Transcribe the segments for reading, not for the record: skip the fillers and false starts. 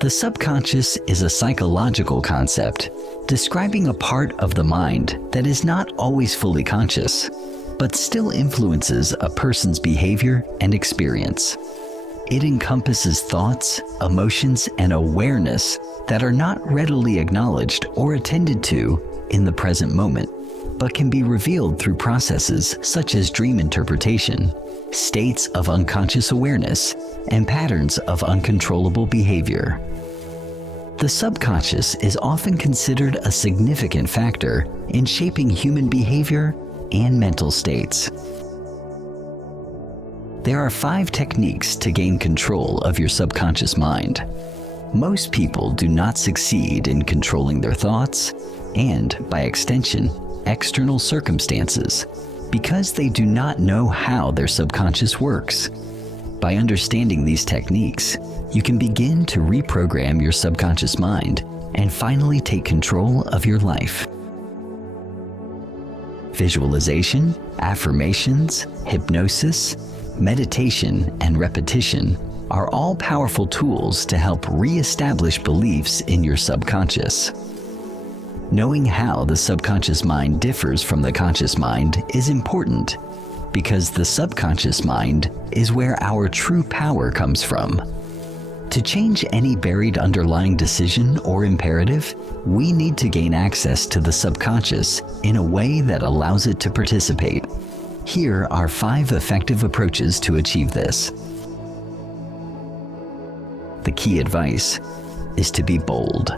The subconscious is a psychological concept describing a part of the mind that is not always fully conscious, but still influences a person's behavior and experience. It encompasses thoughts, emotions, and awareness that are not readily acknowledged or attended to in the present moment, but can be revealed through processes such as dream interpretation, states of unconscious awareness, and patterns of uncontrollable behavior. The subconscious is often considered a significant factor in shaping human behavior and mental states. There are 5 techniques to gain control of your subconscious mind. Most people do not succeed in controlling their thoughts and, by extension, external circumstances because they do not know how their subconscious works. By understanding these techniques, you can begin to reprogram your subconscious mind and finally take control of your life. Visualization, affirmations, hypnosis, meditation, and repetition are all powerful tools to help re-establish beliefs in your subconscious. Knowing how the subconscious mind differs from the conscious mind is important because the subconscious mind is where our true power comes from. To change any buried underlying decision or imperative, we need to gain access to the subconscious in a way that allows it to participate. Here are 5 effective approaches to achieve this. The key advice is to be bold.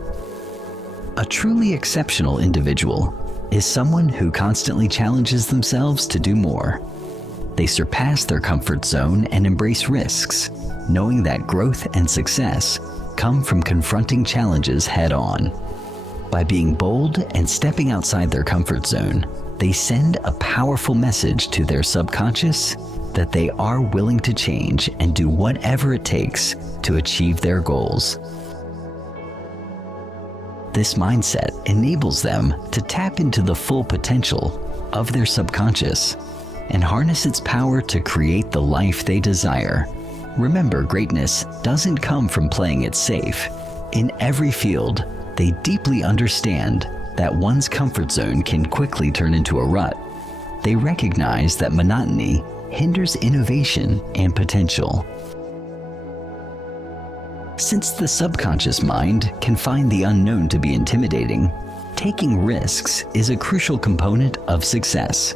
A truly exceptional individual is someone who constantly challenges themselves to do more. They surpass their comfort zone and embrace risks, knowing that growth and success come from confronting challenges head-on. By being bold and stepping outside their comfort zone, they send a powerful message to their subconscious that they are willing to change and do whatever it takes to achieve their goals. This mindset enables them to tap into the full potential of their subconscious and harness its power to create the life they desire. Remember, greatness doesn't come from playing it safe. In every field, they deeply understand that one's comfort zone can quickly turn into a rut. They recognize that monotony hinders innovation and potential. Since the subconscious mind can find the unknown to be intimidating, taking risks is a crucial component of success.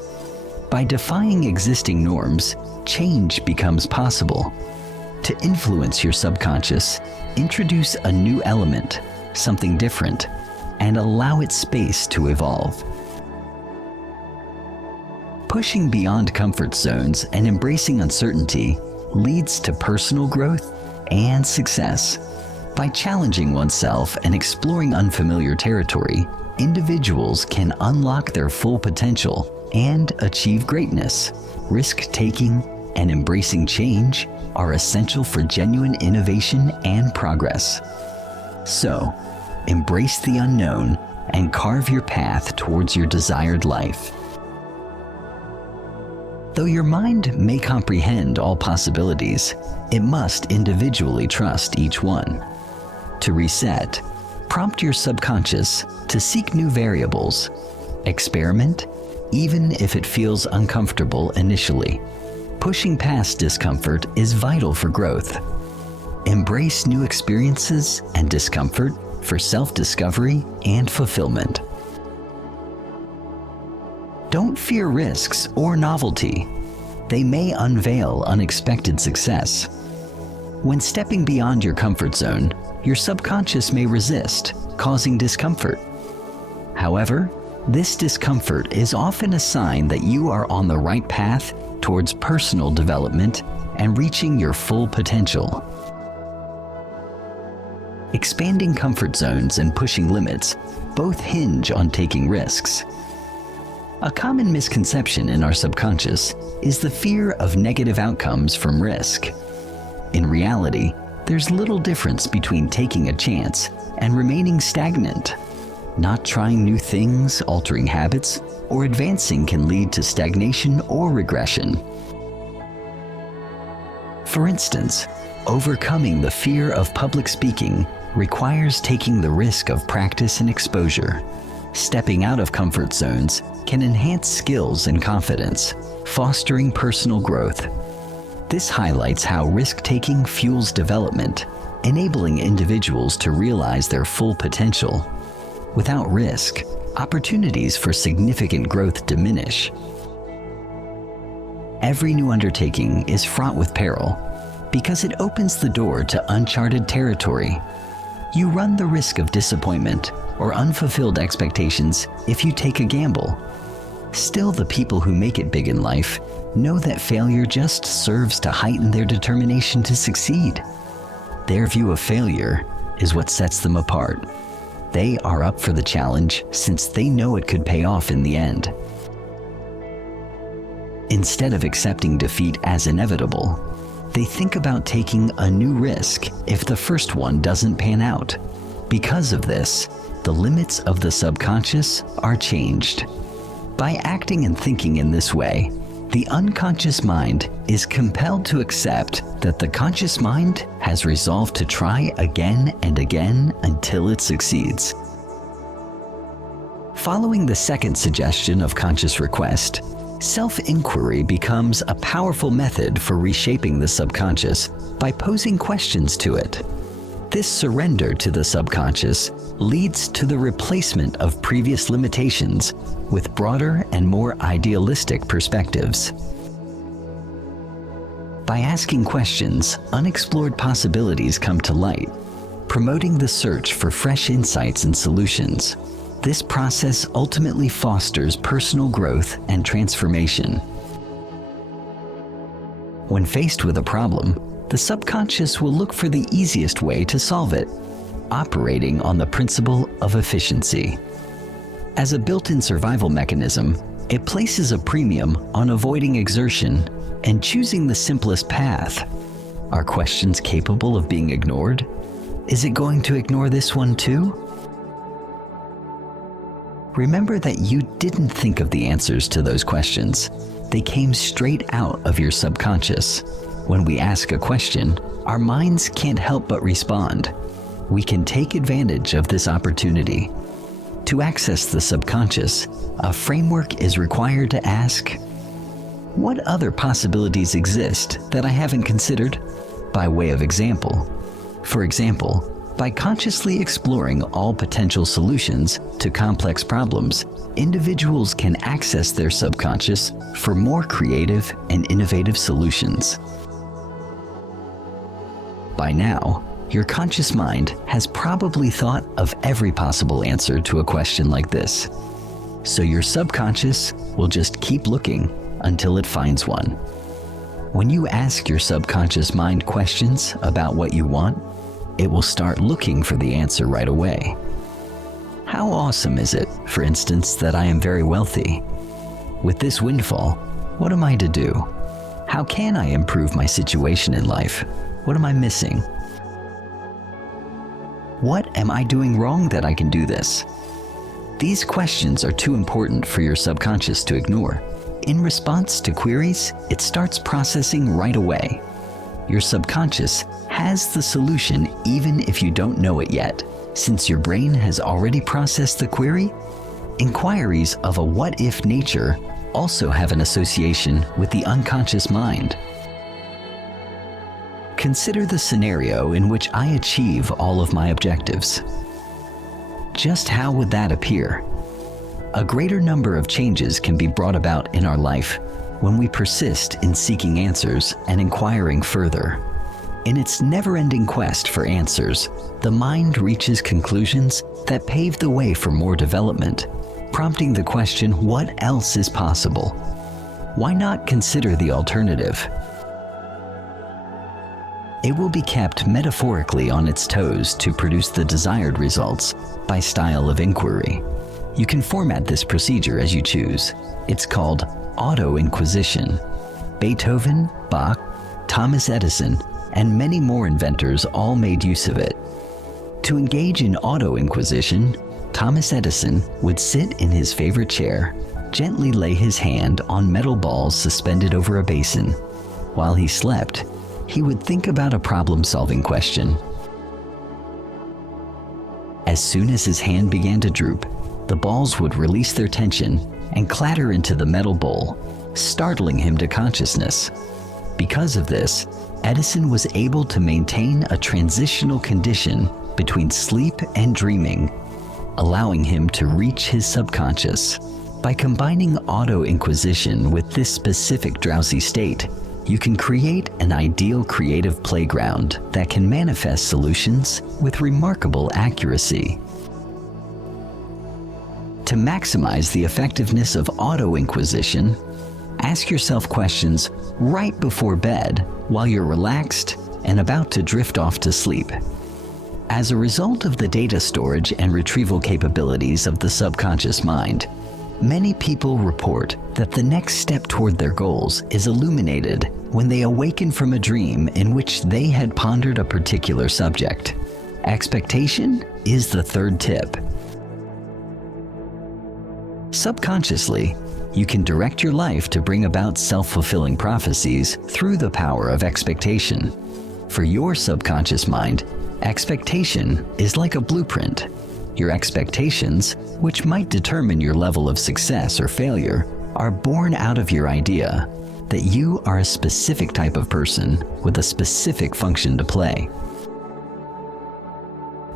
By defying existing norms, change becomes possible. To influence your subconscious, introduce a new element, something different, and allow it space to evolve. Pushing beyond comfort zones and embracing uncertainty leads to personal growth and success. By challenging oneself and exploring unfamiliar territory, individuals can unlock their full potential and achieve greatness. Risk-taking and embracing change are essential for genuine innovation and progress. So, embrace the unknown and carve your path towards your desired life. Though your mind may comprehend all possibilities, it must individually trust each one. To reset, prompt your subconscious to seek new variables. Experiment, even if it feels uncomfortable initially. Pushing past discomfort is vital for growth. Embrace new experiences and discomfort for self-discovery and fulfillment. Don't fear risks or novelty. They may unveil unexpected success. When stepping beyond your comfort zone, your subconscious may resist, causing discomfort. However, this discomfort is often a sign that you are on the right path towards personal development and reaching your full potential. Expanding comfort zones and pushing limits both hinge on taking risks. A common misconception in our subconscious is the fear of negative outcomes from risk. In reality, there's little difference between taking a chance and remaining stagnant. Not trying new things, altering habits, or advancing can lead to stagnation or regression. For instance, overcoming the fear of public speaking requires taking the risk of practice and exposure. Stepping out of comfort zones can enhance skills and confidence, fostering personal growth. This highlights how risk-taking fuels development, enabling individuals to realize their full potential. Without risk, opportunities for significant growth diminish. Every new undertaking is fraught with peril because it opens the door to uncharted territory. You run the risk of disappointment or unfulfilled expectations if you take a gamble. Still, the people who make it big in life know that failure just serves to heighten their determination to succeed. Their view of failure is what sets them apart. They are up for the challenge since they know it could pay off in the end. Instead of accepting defeat as inevitable, they think about taking a new risk if the first one doesn't pan out. Because of this, the limits of the subconscious are changed. By acting and thinking in this way, the unconscious mind is compelled to accept that the conscious mind has resolved to try again and again until it succeeds. Following the second suggestion of conscious request, self-inquiry becomes a powerful method for reshaping the subconscious by posing questions to it. This surrender to the subconscious leads to the replacement of previous limitations with broader and more idealistic perspectives. By asking questions, unexplored possibilities come to light, promoting the search for fresh insights and solutions. This process ultimately fosters personal growth and transformation. When faced with a problem, the subconscious will look for the easiest way to solve it, operating on the principle of efficiency. As a built-in survival mechanism, it places a premium on avoiding exertion and choosing the simplest path. Are questions capable of being ignored? Is it going to ignore this one too? Remember that you didn't think of the answers to those questions. They came straight out of your subconscious. When we ask a question, our minds can't help but respond. We can take advantage of this opportunity. To access the subconscious, a framework is required to ask, what other possibilities exist that I haven't considered? By way of example. For example, by consciously exploring all potential solutions to complex problems, individuals can access their subconscious for more creative and innovative solutions. By now, your conscious mind has probably thought of every possible answer to a question like this. So your subconscious will just keep looking until it finds one. When you ask your subconscious mind questions about what you want, it will start looking for the answer right away. How awesome is it, for instance, that I am very wealthy? With this windfall, what am I to do? How can I improve my situation in life? What am I missing? What am I doing wrong that I can do this? These questions are too important for your subconscious to ignore. In response to queries, it starts processing right away. Your subconscious has the solution even if you don't know it yet. Since your brain has already processed the query, inquiries of a what-if nature also have an association with the unconscious mind. Consider the scenario in which I achieve all of my objectives. Just how would that appear? A greater number of changes can be brought about in our life when we persist in seeking answers and inquiring further. In its never-ending quest for answers, the mind reaches conclusions that pave the way for more development, prompting the question, what else is possible? Why not consider the alternative? It will be kept metaphorically on its toes to produce the desired results by style of inquiry. You can format this procedure as you choose. It's called auto-inquisition. Beethoven, Bach, Thomas Edison, and many more inventors all made use of it. To engage in auto-inquisition, Thomas Edison would sit in his favorite chair, gently lay his hand on metal balls suspended over a basin. While he slept, he would think about a problem-solving question. As soon as his hand began to droop, the balls would release their tension and clatter into the metal bowl, startling him to consciousness. Because of this, Edison was able to maintain a transitional condition between sleep and dreaming, allowing him to reach his subconscious. By combining auto-inquisition with this specific drowsy state, you can create an ideal creative playground that can manifest solutions with remarkable accuracy. To maximize the effectiveness of auto-inquisition, ask yourself questions right before bed while you're relaxed and about to drift off to sleep. As a result of the data storage and retrieval capabilities of the subconscious mind, many people report that the next step toward their goals is illuminated when they awaken from a dream in which they had pondered a particular subject. Expectation is the third tip. Subconsciously, you can direct your life to bring about self-fulfilling prophecies through the power of expectation. For your subconscious mind, expectation is like a blueprint. Your expectations, which might determine your level of success or failure, are born out of your idea that you are a specific type of person with a specific function to play.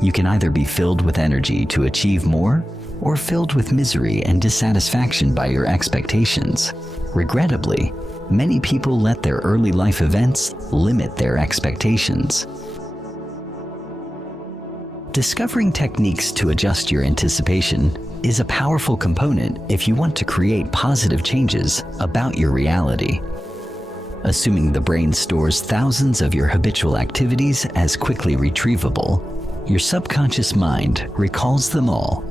You can either be filled with energy to achieve more, or filled with misery and dissatisfaction by your expectations. Regrettably, many people let their early life events limit their expectations. Discovering techniques to adjust your anticipation is a powerful component if you want to create positive changes about your reality. Assuming the brain stores thousands of your habitual activities as quickly retrievable, your subconscious mind recalls them all.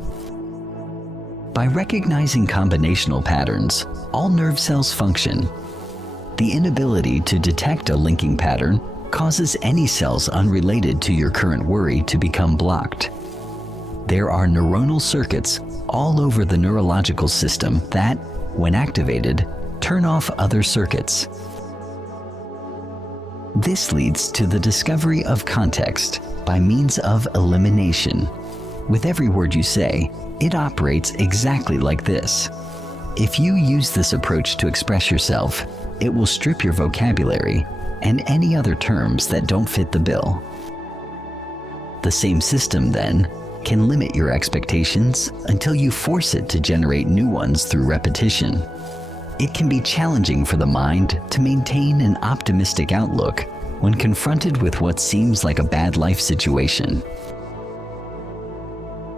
By recognizing combinational patterns, all nerve cells function. The inability to detect a linking pattern causes any cells unrelated to your current worry to become blocked. There are neuronal circuits all over the neurological system that, when activated, turn off other circuits. This leads to the discovery of context by means of elimination. With every word you say, it operates exactly like this. If you use this approach to express yourself, it will strip your vocabulary and any other terms that don't fit the bill. The same system, then, can limit your expectations until you force it to generate new ones through repetition. It can be challenging for the mind to maintain an optimistic outlook when confronted with what seems like a bad life situation.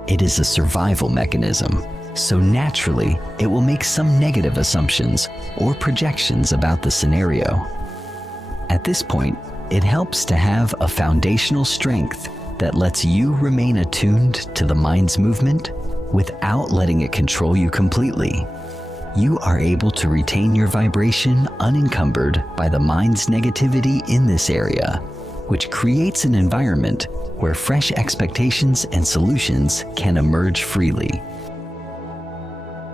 It is a survival mechanism, so naturally it will make some negative assumptions or projections about the scenario. At this point, it helps to have a foundational strength that lets you remain attuned to the mind's movement without letting it control you completely. You are able to retain your vibration unencumbered by the mind's negativity in this area, which creates an environment where fresh expectations and solutions can emerge freely.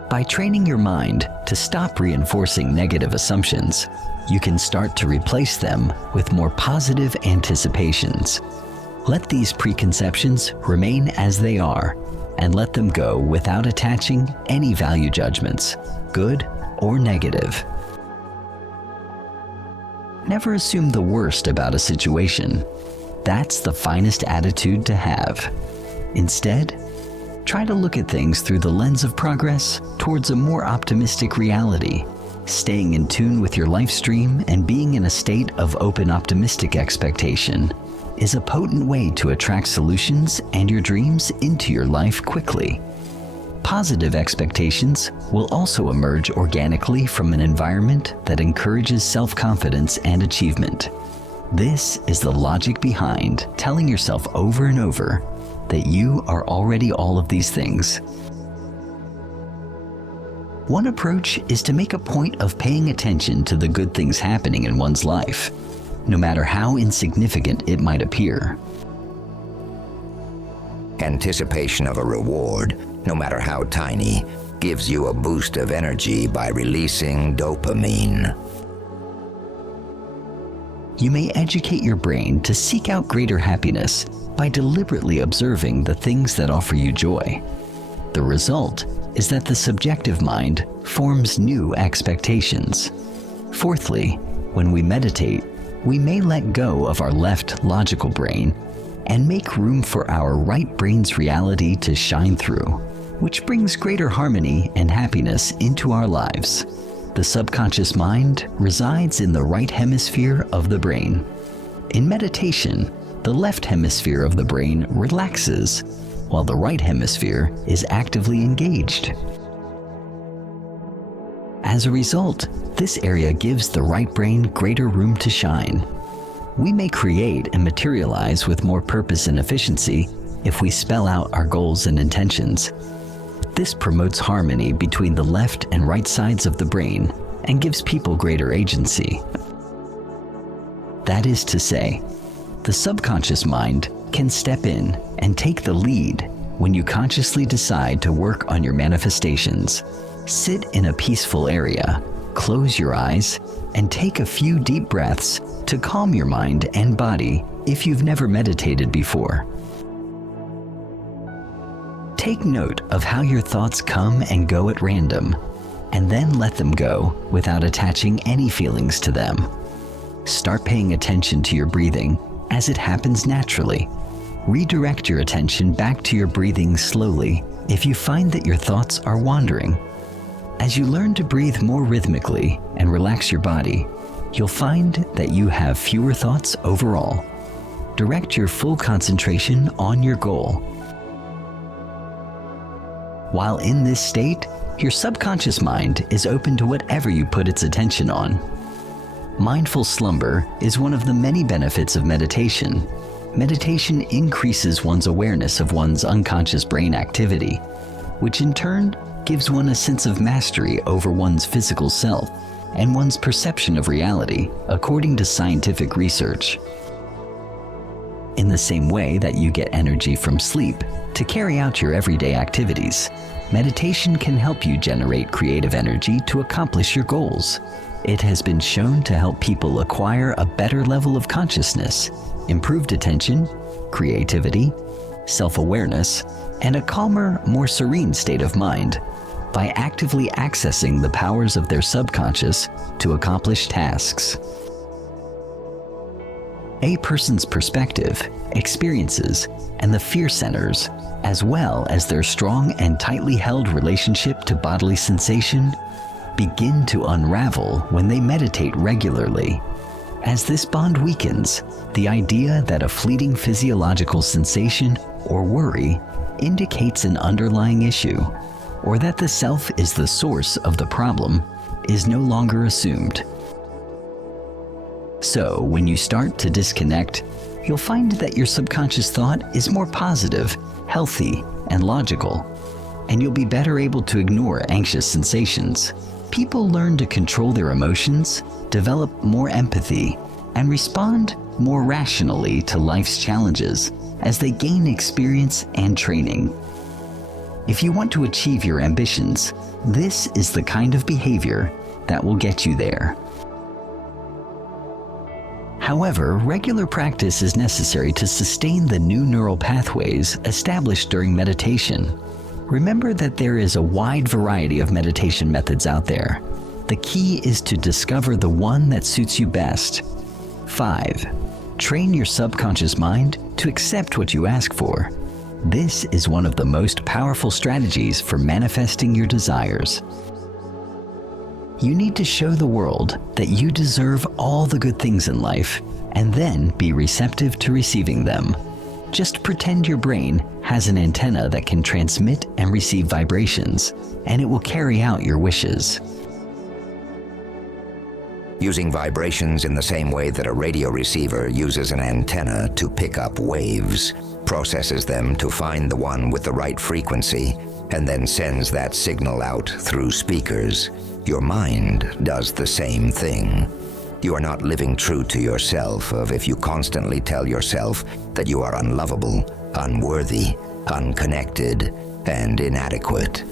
By training your mind to stop reinforcing negative assumptions, you can start to replace them with more positive anticipations. Let these preconceptions remain as they are, and let them go without attaching any value judgments, good or negative. Never assume the worst about a situation. That's the finest attitude to have. Instead, try to look at things through the lens of progress towards a more optimistic reality. Staying in tune with your life stream and being in a state of open optimistic expectation is a potent way to attract solutions and your dreams into your life quickly. Positive expectations will also emerge organically from an environment that encourages self-confidence and achievement. This is the logic behind telling yourself over and over that you are already all of these things. One approach is to make a point of paying attention to the good things happening in one's life, no matter how insignificant it might appear. Anticipation of a reward, no matter how tiny, gives you a boost of energy by releasing dopamine. you may educate your brain to seek out greater happiness by deliberately observing the things that offer you joy. The result is that the subjective mind forms new expectations. Fourthly, when we meditate, we may let go of our left logical brain and make room for our right brain's reality to shine through, which brings greater harmony and happiness into our lives. The subconscious mind resides in the right hemisphere of the brain. In meditation, the left hemisphere of the brain relaxes, while the right hemisphere is actively engaged. As a result, this area gives the right brain greater room to shine. We may create and materialize with more purpose and efficiency if we spell out our goals and intentions. This promotes harmony between the left and right sides of the brain and gives people greater agency. That is to say, the subconscious mind can step in and take the lead when you consciously decide to work on your manifestations. Sit in a peaceful area, close your eyes, and take a few deep breaths to calm your mind and body if you've never meditated before. Take note of how your thoughts come and go at random, and then let them go without attaching any feelings to them. Start paying attention to your breathing as it happens naturally. Redirect your attention back to your breathing slowly if you find that your thoughts are wandering. As you learn to breathe more rhythmically and relax your body, you'll find that you have fewer thoughts overall. Direct your full concentration on your goal. While in this state, your subconscious mind is open to whatever you put its attention on. Mindful slumber is one of the many benefits of meditation. Meditation increases one's awareness of one's unconscious brain activity, which in turn gives one a sense of mastery over one's physical self and one's perception of reality, according to scientific research. In the same way that you get energy from sleep to carry out your everyday activities, meditation can help you generate creative energy to accomplish your goals. It has been shown to help people acquire a better level of consciousness, improved attention, creativity, self-awareness, and a calmer, more serene state of mind by actively accessing the powers of their subconscious to accomplish tasks. A person's perspective, experiences, and the fear centers, as well as their strong and tightly held relationship to bodily sensation, begin to unravel when they meditate regularly. As this bond weakens, the idea that a fleeting physiological sensation or worry indicates an underlying issue, or that the self is the source of the problem, is no longer assumed. So, when you start to disconnect, you'll find that your subconscious thought is more positive, healthy, and logical, and you'll be better able to ignore anxious sensations. People learn to control their emotions, develop more empathy, and respond more rationally to life's challenges as they gain experience and training. If you want to achieve your ambitions, this is the kind of behavior that will get you there. However, regular practice is necessary to sustain the new neural pathways established during meditation. Remember that there is a wide variety of meditation methods out there. The key is to discover the one that suits you best. 5. Train your subconscious mind to accept what you ask for. This is one of the most powerful strategies for manifesting your desires. You need to show the world that you deserve all the good things in life, and then be receptive to receiving them. Just pretend your brain has an antenna that can transmit and receive vibrations, and it will carry out your wishes. Using vibrations in the same way that a radio receiver uses an antenna to pick up waves, processes them to find the one with the right frequency, and then sends that signal out through speakers. Your mind does the same thing. You are not living true to yourself if you constantly tell yourself that you are unlovable, unworthy, unconnected, and inadequate.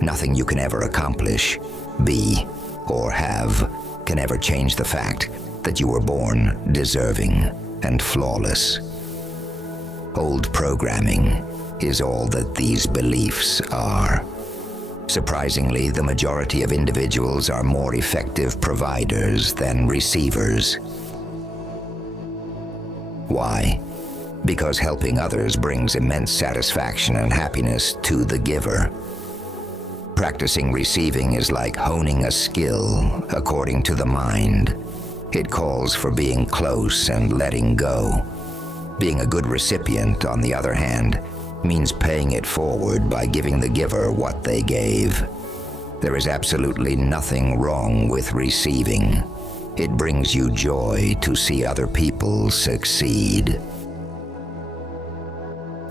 Nothing you can ever accomplish, be, or have can ever change the fact that you were born deserving and flawless. Old programming is all that these beliefs are. Surprisingly, the majority of individuals are more effective providers than receivers. Why? Because helping others brings immense satisfaction and happiness to the giver. Practicing receiving is like honing a skill according to the mind. It calls for being close and letting go. Being a good recipient, on the other hand, means paying it forward by giving the giver what they gave. There is absolutely nothing wrong with receiving. It brings you joy to see other people succeed.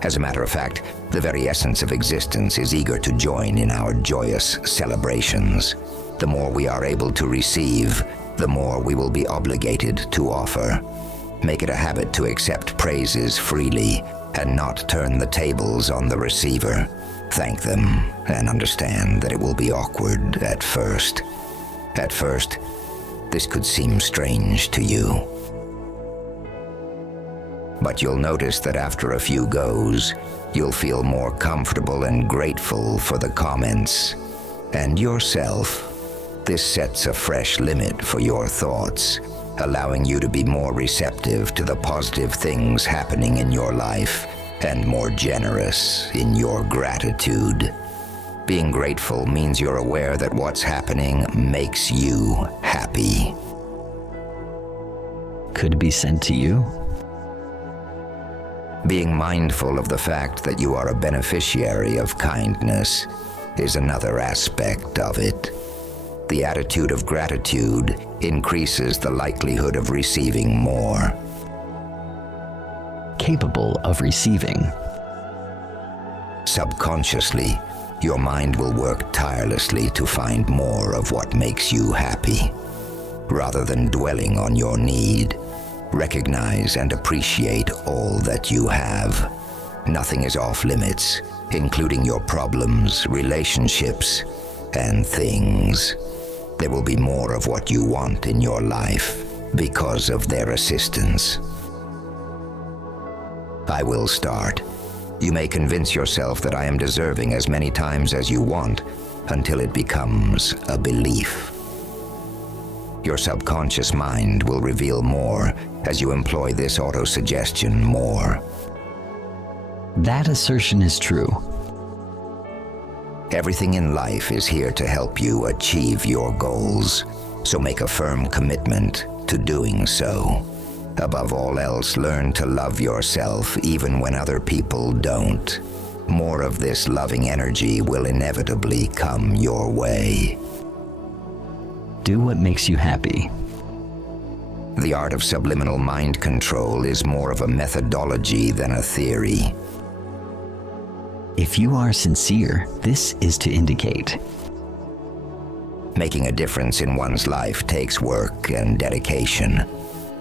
As a matter of fact, the very essence of existence is eager to join in our joyous celebrations. The more we are able to receive, the more we will be obligated to offer. Make it a habit to accept praises freely and not turn the tables on the receiver. Thank them and understand that it will be awkward at first. At first, this could seem strange to you. But you'll notice that after a few goes, you'll feel more comfortable and grateful for the comments and yourself. This sets a fresh limit for your thoughts, allowing you to be more receptive to the positive things happening in your life and more generous in your gratitude. Being grateful means you're aware that what's happening makes you happy. Could be sent to you. Being mindful of the fact that you are a beneficiary of kindness is another aspect of it. The attitude of gratitude increases the likelihood of receiving more. Capable of receiving. Subconsciously, your mind will work tirelessly to find more of what makes you happy. Rather than dwelling on your need, recognize and appreciate all that you have. Nothing is off limits, including your problems, relationships, and things. There will be more of what you want in your life because of their assistance. I will start. You may convince yourself that I am deserving as many times as you want until it becomes a belief. Your subconscious mind will reveal more as you employ this auto-suggestion more. That assertion is true. Everything in life is here to help you achieve your goals, so make a firm commitment to doing so. Above all else, learn to love yourself even when other people don't. More of this loving energy will inevitably come your way. Do what makes you happy. The art of subliminal mind control is more of a methodology than a theory. If you are sincere, this is to indicate. Making a difference in one's life takes work and dedication.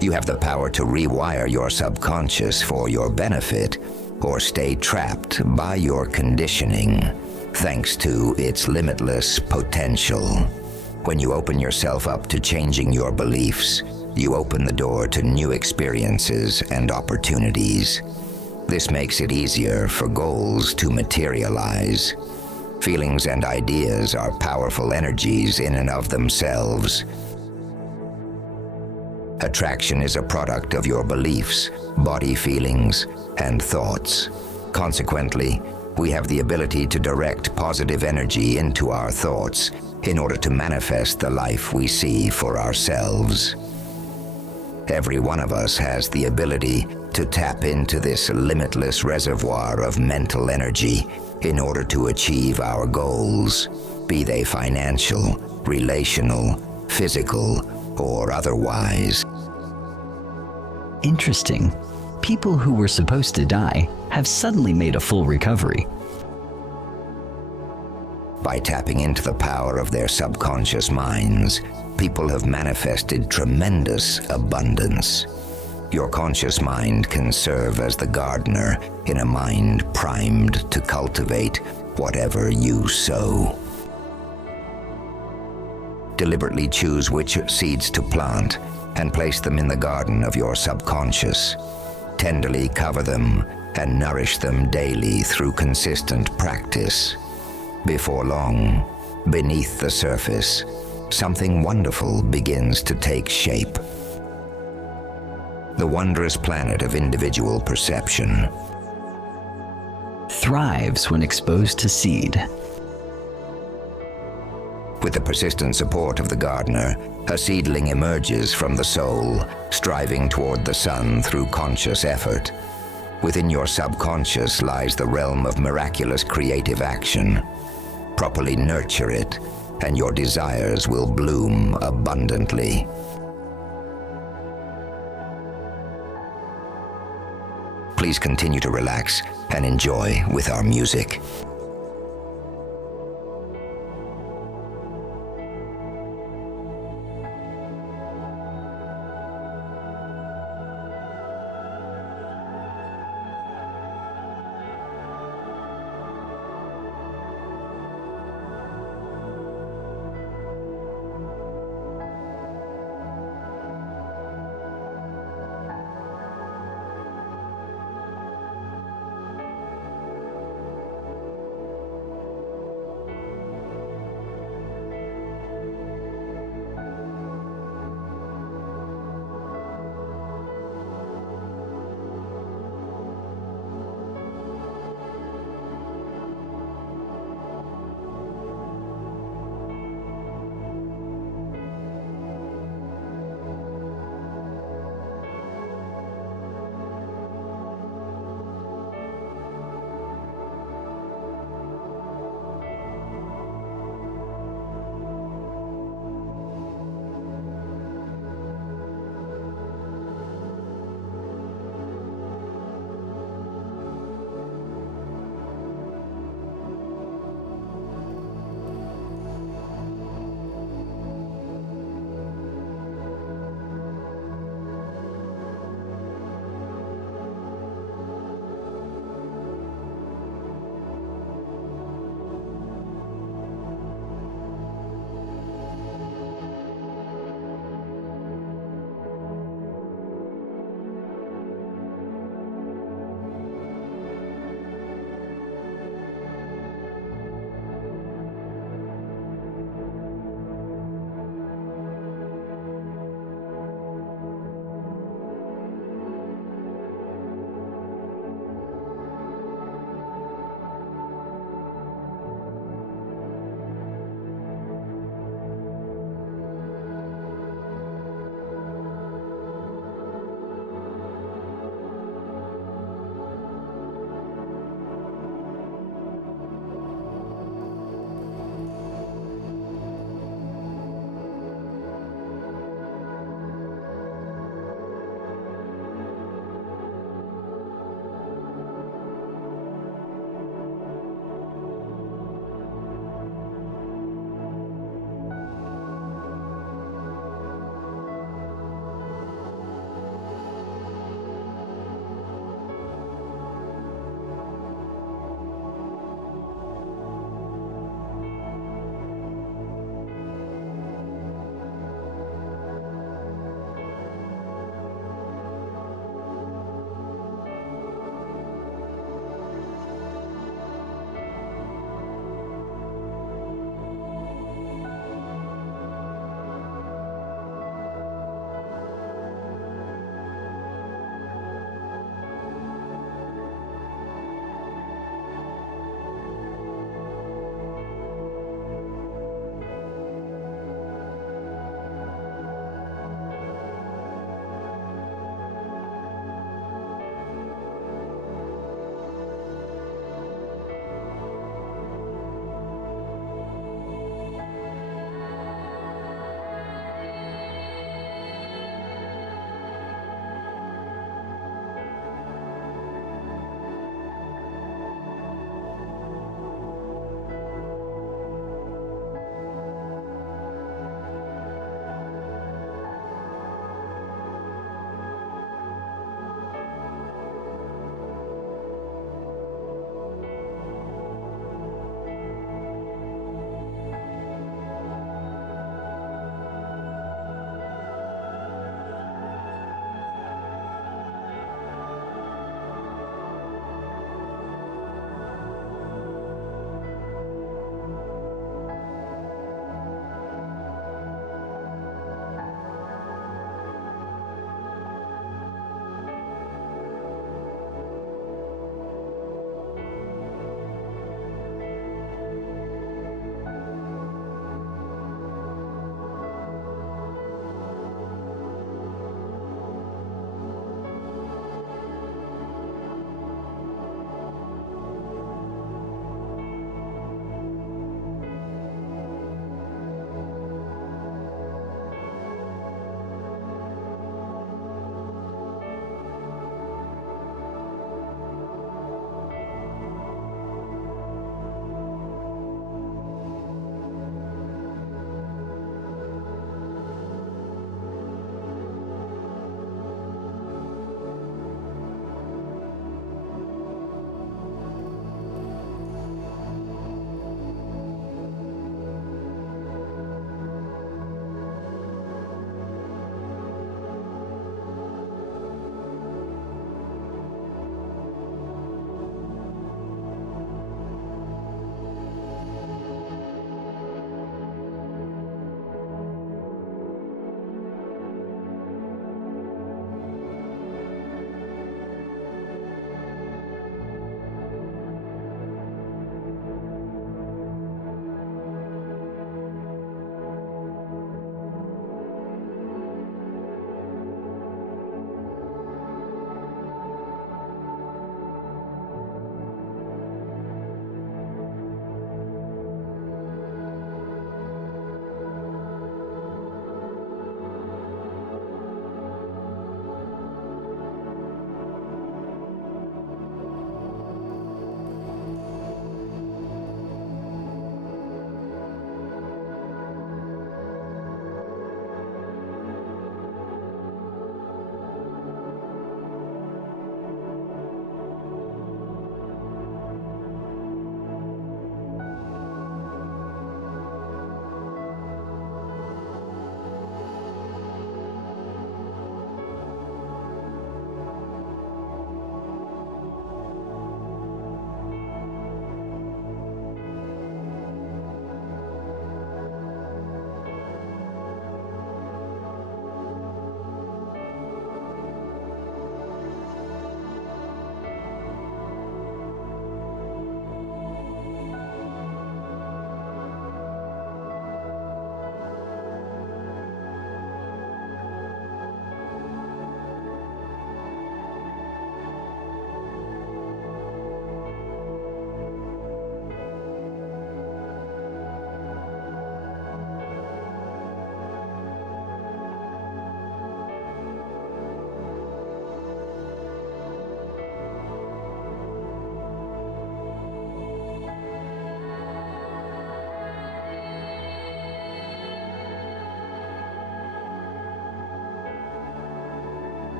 You have the power to rewire your subconscious for your benefit or stay trapped by your conditioning, thanks to its limitless potential. When you open yourself up to changing your beliefs, you open the door to new experiences and opportunities. This makes it easier for goals to materialize. Feelings and ideas are powerful energies in and of themselves. Attraction is a product of your beliefs, body feelings, and thoughts. Consequently, we have the ability to direct positive energy into our thoughts in order to manifest the life we see for ourselves. Every one of us has the ability to tap into this limitless reservoir of mental energy in order to achieve our goals, be they financial, relational, physical, or otherwise. Interesting. People who were supposed to die have suddenly made a full recovery. By tapping into the power of their subconscious minds, people have manifested tremendous abundance. Your conscious mind can serve as the gardener in a mind primed to cultivate whatever you sow. Deliberately choose which seeds to plant and place them in the garden of your subconscious. Tenderly cover them and nourish them daily through consistent practice. Before long, beneath the surface, something wonderful begins to take shape. The wondrous planet of individual perception thrives when exposed to seed. With the persistent support of the gardener, a seedling emerges from the soul, striving toward the sun through conscious effort. Within your subconscious lies the realm of miraculous creative action. Properly nurture it, and your desires will bloom abundantly. Please continue to relax and enjoy with our music.